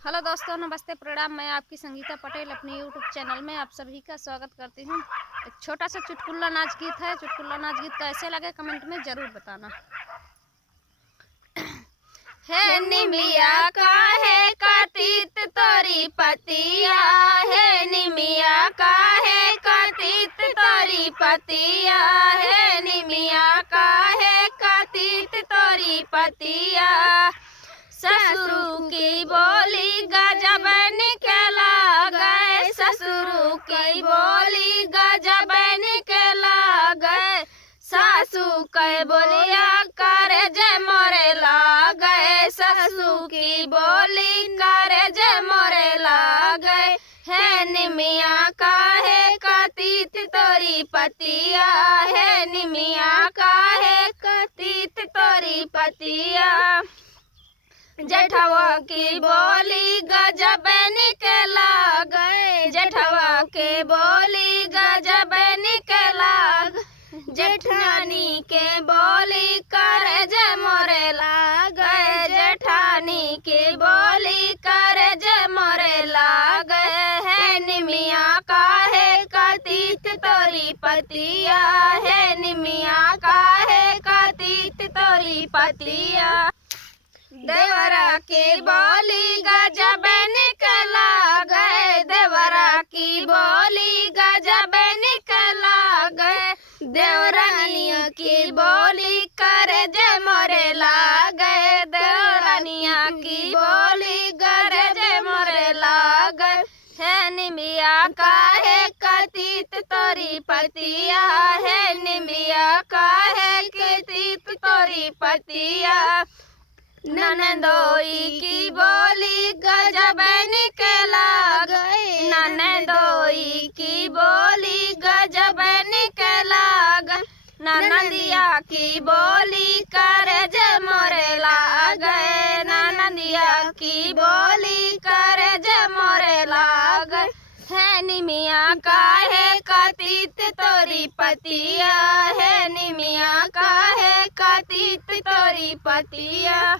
Hello दोस्तों, नमस्ते, प्रणाम। मैं आपकी संगीता पटेल अपने यूट्यूब चैनल में आप सभी का स्वागत करती हूँ। एक छोटा सा चुटकुला नाच गीत है। चुटकुला नाच गीत कैसे लगे कमेंट में ज़रूर बताना। है निमिया का है कतीत तोरी पतिया, है निमिया का है कतीत तोरी पतिया, है निमिया का है कतीत तोरी पतिया। ससुर की बोली गजब निकला गए, ससुर की बोली गजब निकला गए। सासू के बोलिया कर जय मोरे ला गए, ससुर की बोली कर जय मोरे ला गए। है निमिया का है कतीत तोरी पतिया, है निमिया का है कतीत तोरी पतिया। जेठवा की बोली गजब निकला गए, जेठवा की बोली गजब निकला। जेठानी के बोली कर जय मोरे ला गए, जेठानी की बोली कर जय मोरे ला गए। है निमिया का है कतीत तोरी पतिया, है निमिया का है कतीत तोरी पतिया। देवरा की बोली गजब निकला गए, देवरा की बोली गजब निकला गए। देवरानिया की बोली कर जय मोरे ला गए, देवरानिया की बोली कर जय मोरे ला गए। है निमिया का है कतीत तोरी पतिया, है निमिया का है कतीत तोरी पतिया। ननदोई की बोली गजब निकला गए, ननदोई की बोली गजब निकला गए। ननदिया की बोली कर जय मोरे ला गए, ननदिया की बोली कर जय मोरे ला गए। है निमिया का है कतीत तोरी पतिया, है निमिया का है कतीत तोरी पतिया।